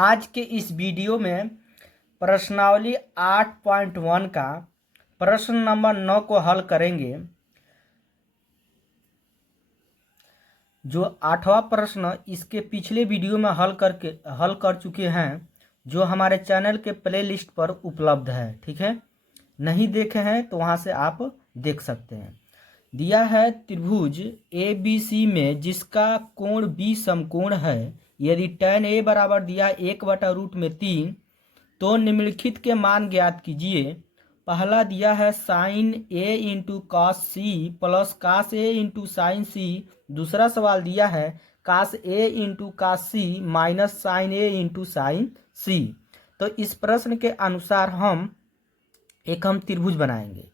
आज के इस वीडियो में प्रश्नावली 8.1 का प्रश्न नंबर 9 को हल करेंगे। जो 8वां प्रश्न इसके पिछले वीडियो में हल कर चुके हैं, जो हमारे चैनल के प्ले लिस्ट पर उपलब्ध है। ठीक है, नहीं देखे हैं तो वहाँ से आप देख सकते हैं। दिया है त्रिभुज ए बी सी में जिसका कोण बी समकोण है, यदि tan ए बराबर दिया 1/√3 तो निम्नलिखित के मान ज्ञात कीजिए। पहला दिया है sine A into cos C plus cos A into sine C. दूसरा सवाल दिया है cos A into cos C minus sine A into sine C. तो इस प्रश्न के अनुसार हम त्रिभुज बनाएंगे।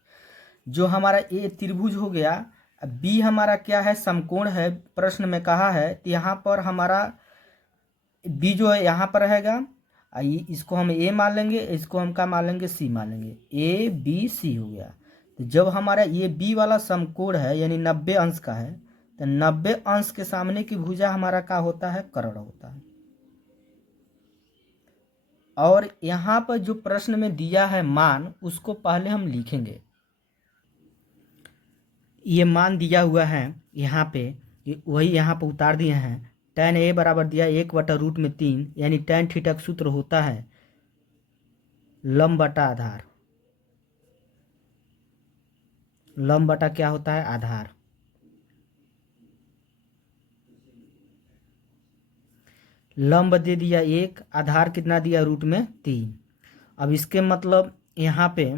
जो हमारा ए त्रिभुज हो गया, बी हमारा क्या है, समकोण है। प्रश्न में कहा है तो यहाँ पर हमारा बी जो है यहाँ पर रहेगा, इसको हम ए मान लेंगे, इसको हम क्या मान लेंगे, सी मान लेंगे। ए बी सी हो गया। तो जब हमारा ये बी वाला समकोण है यानी 90 अंश का है, तो 90 अंश के सामने की भुजा हमारा क्या होता है, कर्ण होता है। और यहाँ पर जो प्रश्न में दिया है मान, उसको पहले हम लिखेंगे। ये मान दिया हुआ है यहाँ पे, वही यहाँ पे उतार दिए हैं। tan ए बराबर दिया 1/√3 यानी tan थीटा का सूत्र होता है लंब बटा आधार। लंब बटा क्या होता है, आधार। लंब दे दिया 1, आधार कितना दिया, √3। अब इसके मतलब यहाँ पे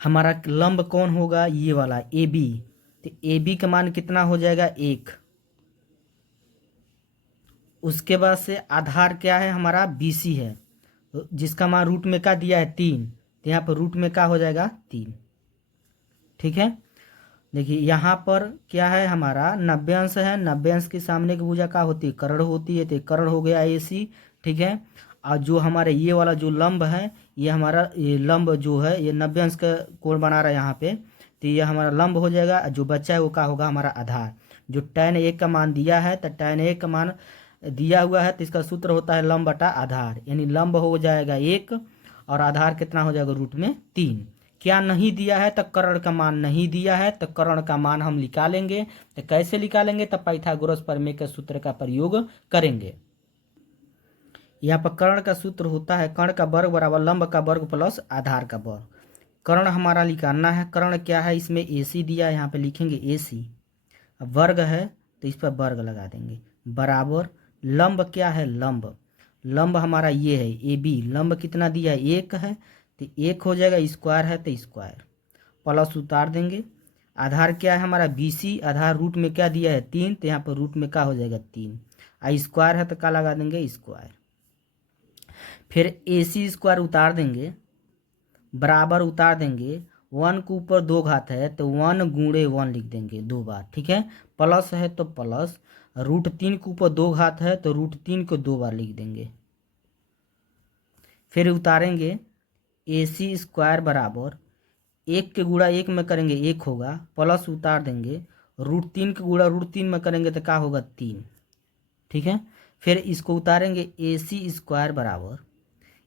हमारा लंब कौन होगा, ये वाला ए बी। तो ए बी का मान कितना हो जाएगा, 1। उसके बाद से आधार क्या है हमारा, बी सी है, जिसका मान रूट में क्या दिया है, 3। तो यहाँ पर रूट में क्या हो जाएगा, 3। ठीक है, देखिए यहाँ पर क्या है हमारा 90 अंश है। 90 अंश के सामने की भुजा क्या होती है, कर्ण होती है। तो कर्ण हो गया ए सी। ठीक है, और जो हमारे ये वाला जो लंब है, ये हमारा ये लंब जो है ये 90 अंश का कोण बना रहा है यहाँ पे। तो ये हमारा लंब हो जाएगा। जो बच्चा है वो क्या होगा, हमारा आधार। जो tan ए का मान दिया है, तो tan ए का मान दिया हुआ है, तो इसका सूत्र होता है लंब बटा आधार, यानी लंब हो जाएगा 1 और आधार कितना हो जाएगा, √3। क्या नहीं दिया है, तो कर्ण का मान नहीं दिया है, तो कर्ण का मान हम निकालेंगे। तो कैसे निकालेंगे, तो पाइथागोरस प्रमेय के सूत्र का प्रयोग करेंगे। यहाँ पर कर्ण का सूत्र होता है कर्ण का वर्ग बराबर लंब का वर्ग प्लस आधार का वर्ग। कर्ण हमारा निकालना है। कर्ण क्या है, इसमें ए सी दिया है, यहाँ पे लिखेंगे ए सी। वर्ग है तो इस पर वर्ग लगा देंगे, बराबर लंब क्या है, लंब। लंब हमारा ये है ए बी। लंब कितना दिया है, 1 है, तो 1 हो जाएगा। स्क्वायर है तो स्क्वायर, प्लस उतार देंगे। आधार क्या है हमारा, बी सी। आधार रूट में क्या दिया है, 3। तो यहाँ पर रूट में क्या हो जाएगा, 3। स्क्वायर है तो क्या लगा देंगे, स्क्वायर। फिर ए सी स्क्वायर उतार देंगे, बराबर उतार देंगे। 1 के ऊपर 2 घात है तो 1 गुणे 1 लिख देंगे 2 बार। ठीक है, प्लस है तो प्लस। √3 के ऊपर 2 घात है तो √3 को 2 बार लिख देंगे। फिर उतारेंगे ए सी स्क्वायर बराबर 1 के गुणा 1 में करेंगे 1 होगा, प्लस उतार देंगे। √3 के गुणा √3 में करेंगे तो क्या होगा, 3। ठीक है, फिर इसको उतारेंगे ए सी स्क्वायर बराबर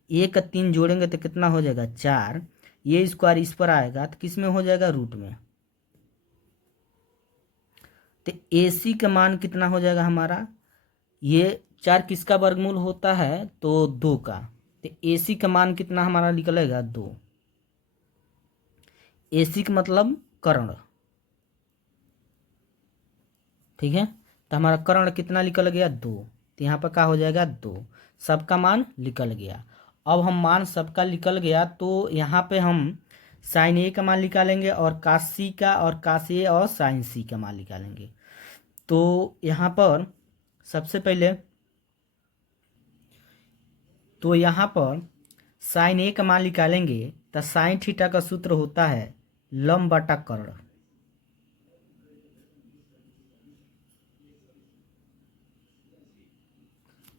1 और 3 जोड़ेंगे तो कितना हो जाएगा, 4। ये स्क्वायर इस पर आएगा तो किस में हो जाएगा, रूट में। तो ए सी का मान कितना हो जाएगा हमारा, ये 4 किसका वर्गमूल होता है, तो 2 का। तो ए सी का मान कितना हमारा निकलेगा, 2। ए सी का मतलब कर्ण। ठीक है, तो हमारा कर्ण कितना निकल गया, 2। तो यहाँ पर क्या हो जाएगा, 2। सबका मान निकल गया। अब हम मान सबका निकल गया तो यहाँ पे हम साइन ए का मान निकालेंगे और कास सी का, और कास ए और साइन सी का मान निकालेंगे। तो यहाँ पर सबसे पहले तो यहाँ पर साइन ए का मान निकालेंगे तो साइन थीटा का सूत्र होता है लंब बटा कर्ण।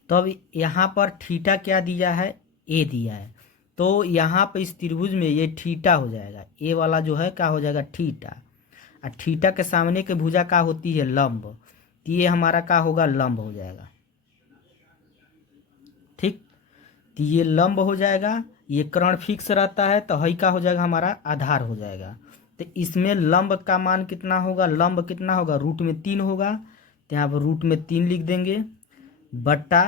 तो अब यहाँ पर थीटा क्या दिया है, ए दिया है। तो यहाँ पर इस त्रिभुज में ये थीटा हो जाएगा, ए वाला जो है क्या हो जाएगा, थीटा। और थीटा के सामने के भुजा क्या होती है, लंब। तो ये हमारा क्या होगा, लंब हो जाएगा। ठीक। तो ये लंब हो जाएगा, ये कर्ण फिक्स रहता है, तो हई का हो जाएगा हमारा आधार हो जाएगा। तो इसमें लंब का मान कितना होगा, लंब कितना होगा, रूट में 3 होगा, तो यहाँ पर रूट में 3 लिख देंगे, बट्टा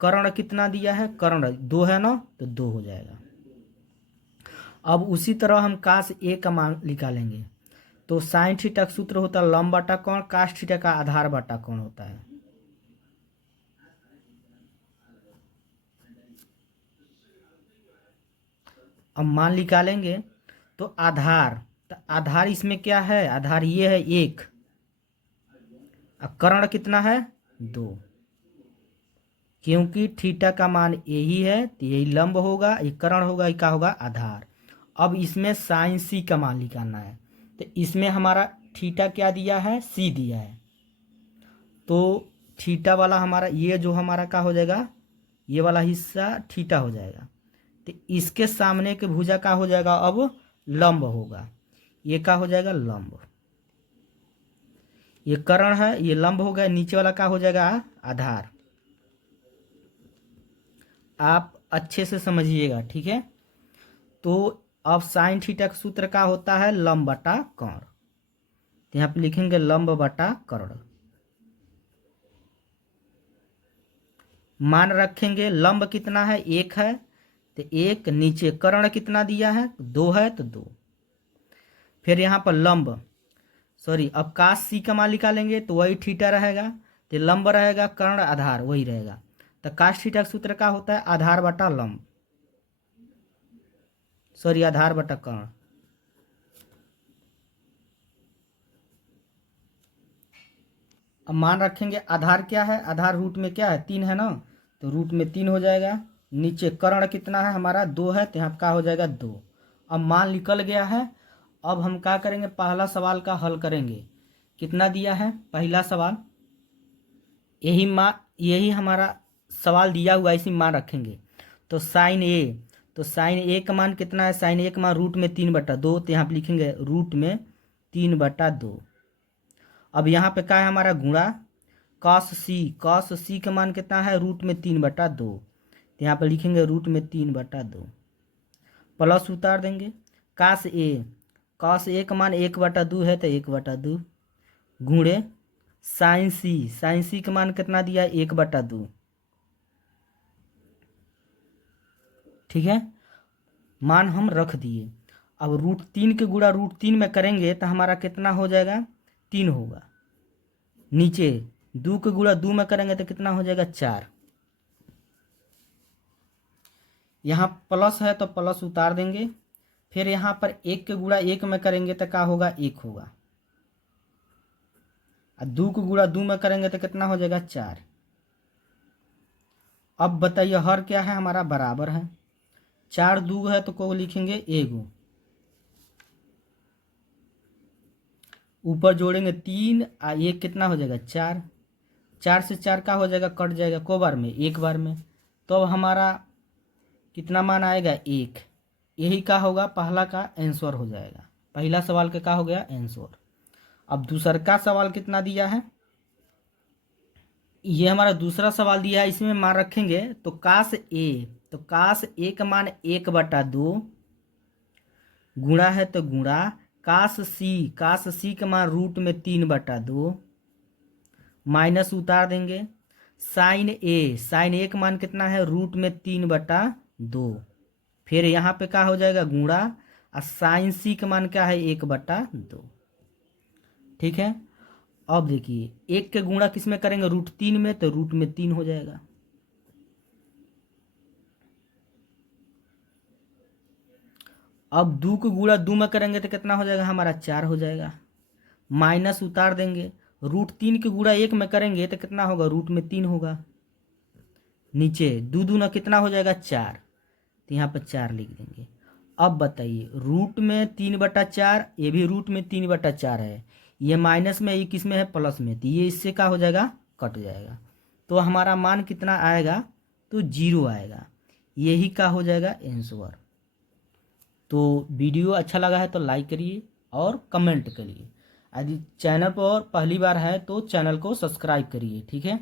कर्ण कितना दिया है, कर्ण 2 है ना, तो 2 हो जाएगा। अब उसी तरह हम कास ए का मान निकालेंगे। तो साइन थीटा का सूत्र होता है लंब बटा कोण, कास थीटा का आधार बटा कोण होता है। अब मान निकालेंगे तो आधार, तो आधार इसमें क्या है, आधार ये है 1, अब कर्ण कितना है 2, क्योंकि थीटा का मान यही है तो यही लंब होगा, ये कर्ण होगा, ये क्या होगा आधार। अब इसमें साइन सी का मान निकालना है, तो इसमें हमारा थीटा क्या दिया है, सी दिया है, तो थीटा वाला हमारा ये जो हमारा क्या हो जाएगा, ये वाला हिस्सा थीटा हो जाएगा, तो इसके सामने के भुजा का हो जाएगा अब लंब होगा, ये का हो जाएगा लंब, ये कर्ण है, ये लंब हो गया, नीचे वाला का हो जाएगा आधार। आप अच्छे से समझिएगा, ठीक है। तो अब साइन थीटा का सूत्र का होता है लंब बटा कर्ण, तो यहाँ पे लिखेंगे लंब बटा कर्ण, मान रखेंगे लंब कितना है 1 है, तो 1, नीचे कर्ण कितना दिया है 2 है, तो 2, फिर यहाँ पर लंब सॉरी अब कास सी का मान निकालेंगे तो वही थीटा रहेगा, तो लंब रहेगा कर्ण आधार वही रहेगा, तो कास थीटा का सूत्र का होता है आधार बटा लंब, सॉरी आधार बटा कर्ण। अब मान रखेंगे आधार क्या है, आधार रूट में क्या है 3 है ना, तो रूट में 3 हो जाएगा, नीचे कर्ण कितना है हमारा 2 है, तो यहाँ क्या हो जाएगा 2। अब मान निकल गया है, अब हम क्या करेंगे, पहला सवाल का हल करेंगे। कितना दिया है पहला सवाल, यही हमारा सवाल दिया हुआ, इसी मान रखेंगे। तो साइन ए, तो साइन ए का मान कितना है, साइन ए का मान रूट में 3/2, तो यहाँ पे लिखेंगे रूट में 3/2। अब यहाँ पे क्या है हमारा गुणा कॉस सी, कॉस सी का मान कितना है रूट में 3/2, तो यहाँ पे लिखेंगे रूट में 3/2, प्लस उतार देंगे कास ए, कॉस ए का मान 1/2 है, तो 1/2 गुणे साइन सी, साइन सी का मान कितना दिया है 1/2, ठीक है, मान हम रख दिए। अब रूट 3 के गुणा रूट 3 में करेंगे तो हमारा कितना हो जाएगा 3 होगा, नीचे 2 के गुणा 2 में करेंगे तो कितना हो जाएगा 4, यहाँ प्लस है तो प्लस उतार देंगे, फिर यहाँ पर 1 के गुणा 1 में करेंगे तो क्या होगा 1 होगा, और 2 के गुणा 2 में करेंगे तो कितना हो जाएगा 4। अब बताइए हर क्या है हमारा बराबर है, 4 2 है तो को लिखेंगे 1, ऊपर जोड़ेंगे 3 और 1 कितना हो जाएगा 4, 4 से 4 का हो जाएगा कट जाएगा को बार में, एक बार में, तो अब हमारा कितना मान आएगा 1, यही का होगा पहला का आंसर हो जाएगा, पहला सवाल का हो गया आंसर। अब दूसरा का सवाल कितना दिया है, ये हमारा दूसरा सवाल दिया है, इसमें मान रखेंगे तो कास ए, तो कास ए का मान 1/2 गुणा है तो गुणा कास सी, कास सी का मान रूट में 3/2 माइनस उतार देंगे साइन ए, साइन ए का मान कितना है रूट में 3/2, फिर यहाँ पे क्या हो जाएगा गुणा, और साइन सी का मान क्या है 1/2, ठीक है। अब देखिए 1 के गुणा किस में करेंगे रूट 3 में, तो रूट में 3 हो जाएगा, अब 2 को गुणा 2 में करेंगे तो कितना हो जाएगा हमारा 4 हो जाएगा, माइनस उतार देंगे रूट 3 के गुणा 1 में करेंगे तो कितना होगा रूट में 3 होगा, नीचे 2 दूना कितना हो जाएगा 4, तो यहाँ पर 4 लिख देंगे। अब बताइए रूट में 3/4, ये भी रूट में 3/4 है, ये माइनस में, ये किस में है प्लस में, तो ये इससे क्या हो जाएगा कट जाएगा, तो हमारा मान कितना आएगा तो 0 आएगा, यही का हो जाएगा आंसर। तो वीडियो अच्छा लगा है तो लाइक करिए और कमेंट करिए, यदि चैनल पर पहली बार है तो चैनल को सब्सक्राइब करिए, ठीक है।